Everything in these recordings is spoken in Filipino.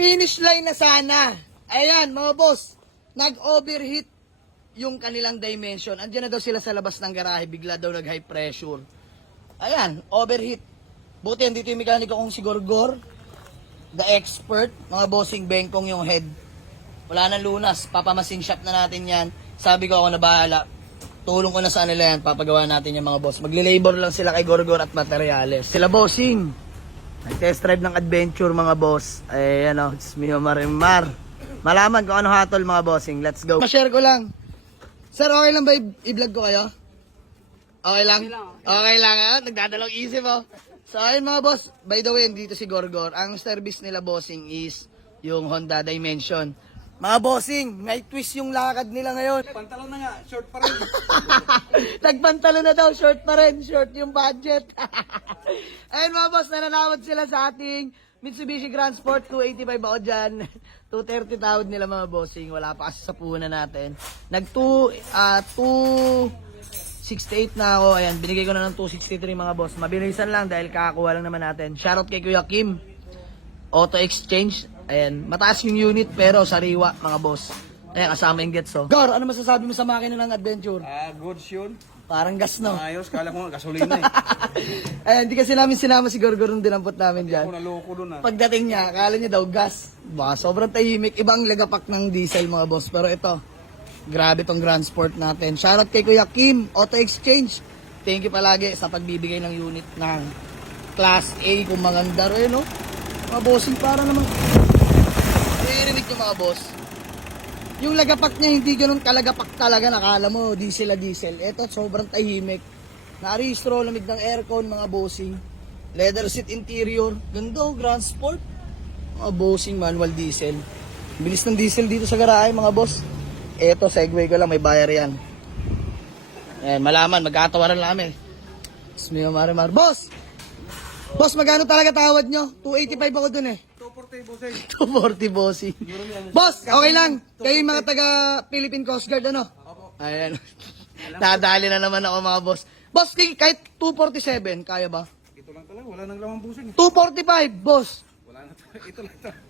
Pa-finish line na sana. Ayan, mga boss. Nag-overheat yung kanilang dimension. Andiyan na daw sila sa labas ng garahe. Bigla daw nag-high pressure. Ayan, overheat. Buti andito yung mekaniko kong si Gorgor. The expert. Mga bossing bengkong yung head. Wala nang lunas. Papamasin shop na natin yan. Sabi ko ako na bahala. Tulong ko na sa kanila yan. Papagawa natin yung mga boss. Magli-labor lang sila kay Gorgor at materyales. Sila bossing. Nag-test drive ng adventure mga boss. Eh, ano, it's me, Marimar. Malaman kung ano hatol mga bossing. Let's go. Ma-share ko lang. Sir, okay lang ba i-vlog ko kayo? Okay lang? Okay lang ha? Nagdadalawang isip oh. So, ayun mga boss. By the way, dito si Gorgor. Ang service nila bossing is yung Honda Dimension. Mga bossing, may twist yung lakad nila ngayon. Pantalon na nga, short pa rin. Nagpantalon na daw, short pa rin. Short yung budget. Ayun mga boss, nananawad sila sa ating Mitsubishi Grand Sport 285 ako dyan. 230 tawad nila mga bossing. Wala pa kasi sa puhunan natin. Nag-268 na ako. Ayan, binigay ko na ng 263 mga boss. Mabilisan lang dahil kakakuha lang naman natin. Shoutout kay Kuya Kim. Auto Exchange. Ayan, mataas yung unit pero sariwa mga boss. Ayan, kasama yung gets oh. Gar, ano masasabi mo sa makina ng adventure? Goods yun. Parang gas no? Ayos, kala ko nga gasolina eh. Ayan, di kasi namin sinama si Gorgor nung dinampot namin dyan. Ako naloko dun ah. Pagdating niya, akala niya daw gas. Baka sobrang tahimik. Ibang lagapak ng diesel mga boss. Pero ito, grabe tong Grand Sport natin. Shoutout kay Kuya Kim, Auto Exchange. Thank you palagi sa pagbibigay ng unit ng Class A kung maganda rin, no? Mga bossing, para naman. Narinig nyo mga boss. Yung lagapak niya hindi ganun kalagapak talaga. Nakala mo, diesel na diesel. Ito, sobrang tahimik. Naarehistro, lamig ng aircon, mga bossing. Leather seat interior. Ganda, Grand Sport. Mga bossing, manual diesel. Bilis ng diesel dito sa garahe, mga boss. Ito, Segway ko lang, may bayar yan. Ayan, malaman, magkatawaran lang kami. Smio Marimar. Boss! Boss, magkano talaga tawad nyo? 285 ako dun eh. 240 bossing. 240 bossing. Boss, okay lang. Kayo yung mga taga Philippine Coast Guard, ano? Ayan. Nadali na naman ako mga boss. Boss, kahit 247, kaya ba? Ito lang talaga, wala nang lamang bossing. 245, boss. Wala na talaga, ito lang talaga.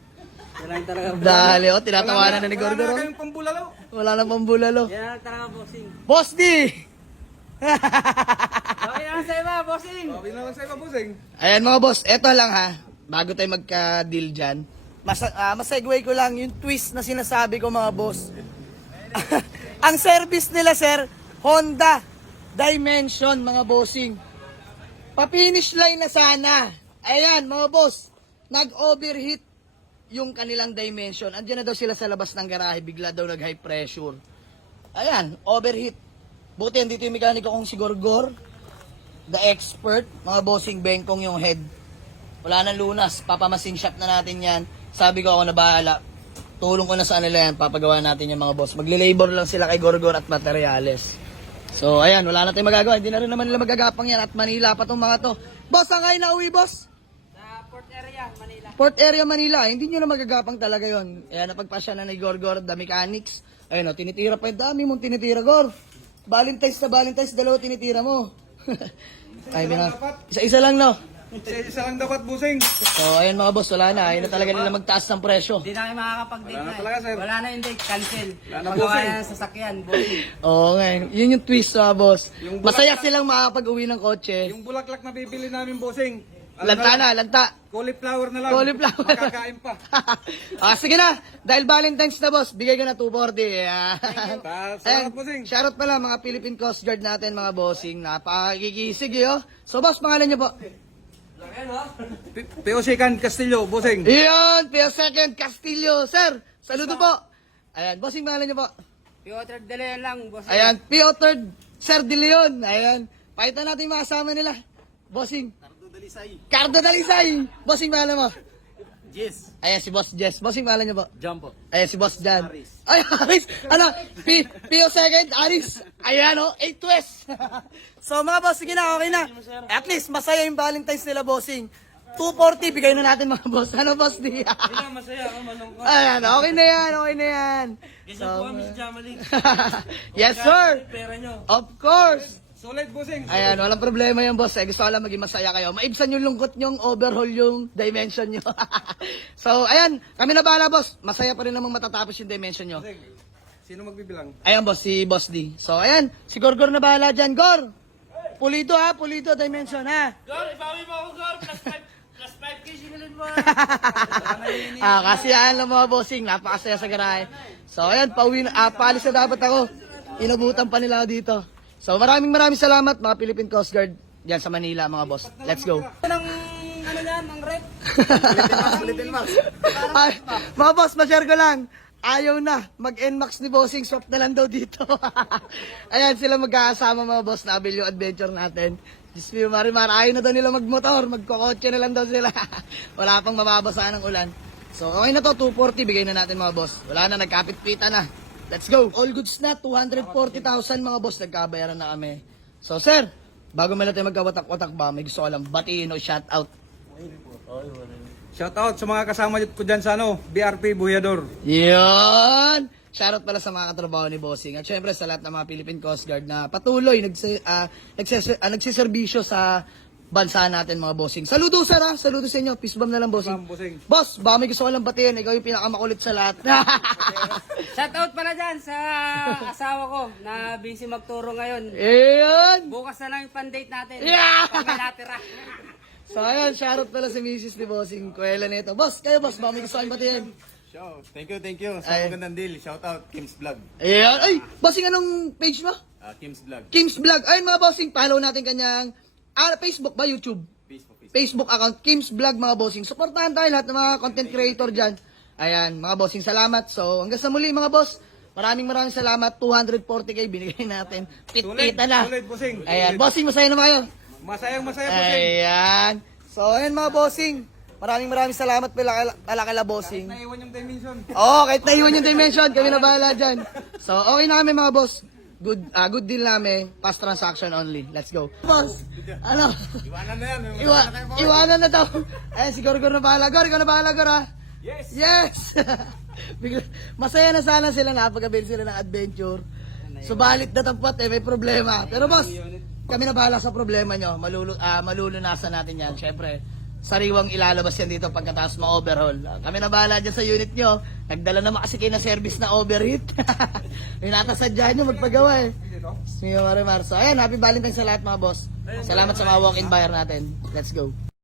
Wala yung talaga. Dali, oh, tinatawanan na ni Wala Gorgor. na Oh. kayong pambulalo. Wala na pang bulalo. Yan talaga, bossing. Boss D! Okay na sa iba, bossing. Okay na lang sa iba bossing. Ayan mga boss, eto lang ha. Bago tayo magka-deal dyan. Masegway ko lang yung twist na sinasabi ko mga boss. Ang service nila sir, Honda Dimension mga bossing. Pa-finish line na sana. Ayan mga boss, nag-overheat yung kanilang Dimension. Andiyan na daw sila sa labas ng garahe, bigla daw nag-high pressure. Ayan, overheat. Buti andito yung mekaniko kong si Gorgor. The expert, mga bossing bengkong yung head. Wala nang lunas, papamasin shop na natin yan. Sabi ko ako na bahala. Tulong ko na sa kanila yan, papagawa natin yung mga boss. Magli-labor lang sila kay Gorgor at materyales. So ayan, wala na tayong magagawa. Hindi na rin naman nila magagapang yan at Manila pa tong mga to. Boss, saan kayo nauwi boss? Sa port area, Manila. Port area Manila, hindi nyo na magagapang talaga yon. Ayan, napagpasya na ni Gorgor, the mechanics. Ayun o, tinitira pa yung dami mong tinitira, Gor. Valentine's na Valentine's, dalawa tinitira mo. Ay, isa-isa lang, no? Isa lang dapat bossing. So, ayun mga boss, wala na. Ayun na talaga nila magtaas ng presyo. Hindi na kayo makakapag-date Wala na na. talaga, sir. Wala na yung date, cancel. Wala na, Magawa bossing. na ng sasakyan, bossing. Oo, ngayon. Yun yung twist, mga boss. Yung Masaya silang makakapag-uwi ng kotse. Yung bulaklak na bibili namin bossing. Lanta na, lanta. Cauliflower na lang. Cauliflower. Makakain pa. Sige na. Dahil Valentine's na, boss, bigay ko na 240. Ayan. Salamat bossing. Shoutout pala mga Philippine Coast Guard natin, mga bossing. Napakikisig, yo. So, boss, pangalan niyo po? POC Can Castillo bossing. Iyon, Pio Second Castillo. Sir, saludo po. Ayan, bossing, pangalan niyo po? Piotr De Leon lang, bossing. Ayan, Pio Third, Sir De Leon. Ayan, pakita natin yung mga kasama nila. Bossing. Cardo Dalisay. Bossing, pangalan mo? Yes. Ayan, si Boss Jess. Bossing, pangalan niyo po? Jumbo. Ayan, si Boss Jan. Ay, Aris. Ano? Pio Second, Aris. Ayan, o. 8 West. So, mga boss, sige na, okay na. At least, masaya yung Valentine's nila, bossing. 240, bigay na natin, mga boss. Ano, boss, di? Masaya ako, malungkot. Ayan, okay na yan, okay na yan. Ganyan po kami sa Jamali. Yes, sir. Pera nyo. Of course. Solid, bossing. Ayan, walang problema yan, boss. Gusto ko lang maging masaya kayo. Maibsan yung lungkot nyong, overhaul yung dimension nyo. So, ayan, kami na bahala, boss. Masaya pa rin namang matatapos yung dimension nyo. Bossing, sino magbibilang? Ayan, boss, si Boss D. So, ayan, si Gorgor na bahala dyan. Gor! Pulido, ha? Pulido, dimension, ha? Gor, ibawi mo ako, Gor. Plus 5K sinilin mo. Kasi yan lang mga bossing, napakasaya sa garahe. So, ayan, paalis na dapat ako. Inabutan pa nila ako dito. So, maraming salamat, mga Philippine Coast Guard, dyan sa Manila, mga boss. Let's go. Ano yan, ang rep? Ay, mga boss, ma-share ko lang. Ayaw na, mag-NMAX ni Bossing, swap na lang daw dito. Ayan, sila magkakasama mga boss, nabil yung adventure natin. Diyos mo, Marimar, ayaw na daw nila magmotor, magkokotse na lang daw sila. Wala pang mababasa ng ulan. So, okay na to, 240, bigay na natin mga boss. Wala na, nagkapit-pita na. Let's go. All goods na, 240,000 mga boss, nagkabayaran na kami. So, sir, bago mala tayo magkawatak-watak ba, may gusto ko lang batiin o shoutout. Shout out sa mga kasama ko dyan sa BRP Buhyador. Yun! Shoutout pala sa mga katrabaho ni Bossing. At syempre sa lahat ng mga Philippine Coast Guard na patuloy nagsiservisyo sa bansa natin mga Bossing. Saludo sir ha! Saludo sa inyo. Peace bomb na lang Bossing. Bossing. Boss, baka may gusto ko lang batiin. Ikaw yung pinakamakulit sa lahat. Shoutout pala dyan sa asawa ko na busy magturo ngayon. Yun! Bukas na lang yung pan-date natin. Yeah! Pag may natira. So ayan, shoutout pala si Mrs. ni Bossing. Kuwela nito. Boss, kayo boss, baka may gusto kong batiin. Show. Thank you. Sa Ay. magandang deal. Shout out Kim's Vlog. Ayan. Ay, Bossing, anong page mo? Kim's Vlog. Kim's Vlog. Ayun mga Bossing, follow natin kanyang Facebook ba? YouTube? Facebook account, Kim's Vlog mga bossing. Supportahan tayo lahat ng mga content creator dyan. Ayan, mga bossing, salamat. So, hanggang sa muli mga boss. Maraming salamat. 240k binigay natin. Pit-pita na. Solid, bossing. Ayan, bossing, masaya naman kayo. Masaya, bossing. Ayan. So, ayan mga bossing. Maraming salamat pala kala bossing. Naiwan yung dimension. Oo, kahit naiwan yung dimension, kami na bahala dyan. So, okay na kami mga boss. Good deal namin. Fast transaction only. Let's go. Boss, ano? Iwanan na yan. Iwanan na daw. Ayan, si Gorgor na bahala. Ikaw na bahala, Gor, ha? Yes! Masaya na sana sila na pag-avail sila ng adventure. Subalit na tapat may problema. Pero boss, kami na bahala sa problema nyo. Malulunasan natin yan. Siyempre, sariwang ilalabas yan dito pagkatapos ma-overhaul. Kami na bahala dyan sa unit nyo. Nagdala naman kasi kayo na service na overheat. May natasadya nyo magpagawa eh. Mio Marimar. So ayan, happy Valentine's sa lahat mga boss. Salamat sa mga walk-in buyer natin. Let's go.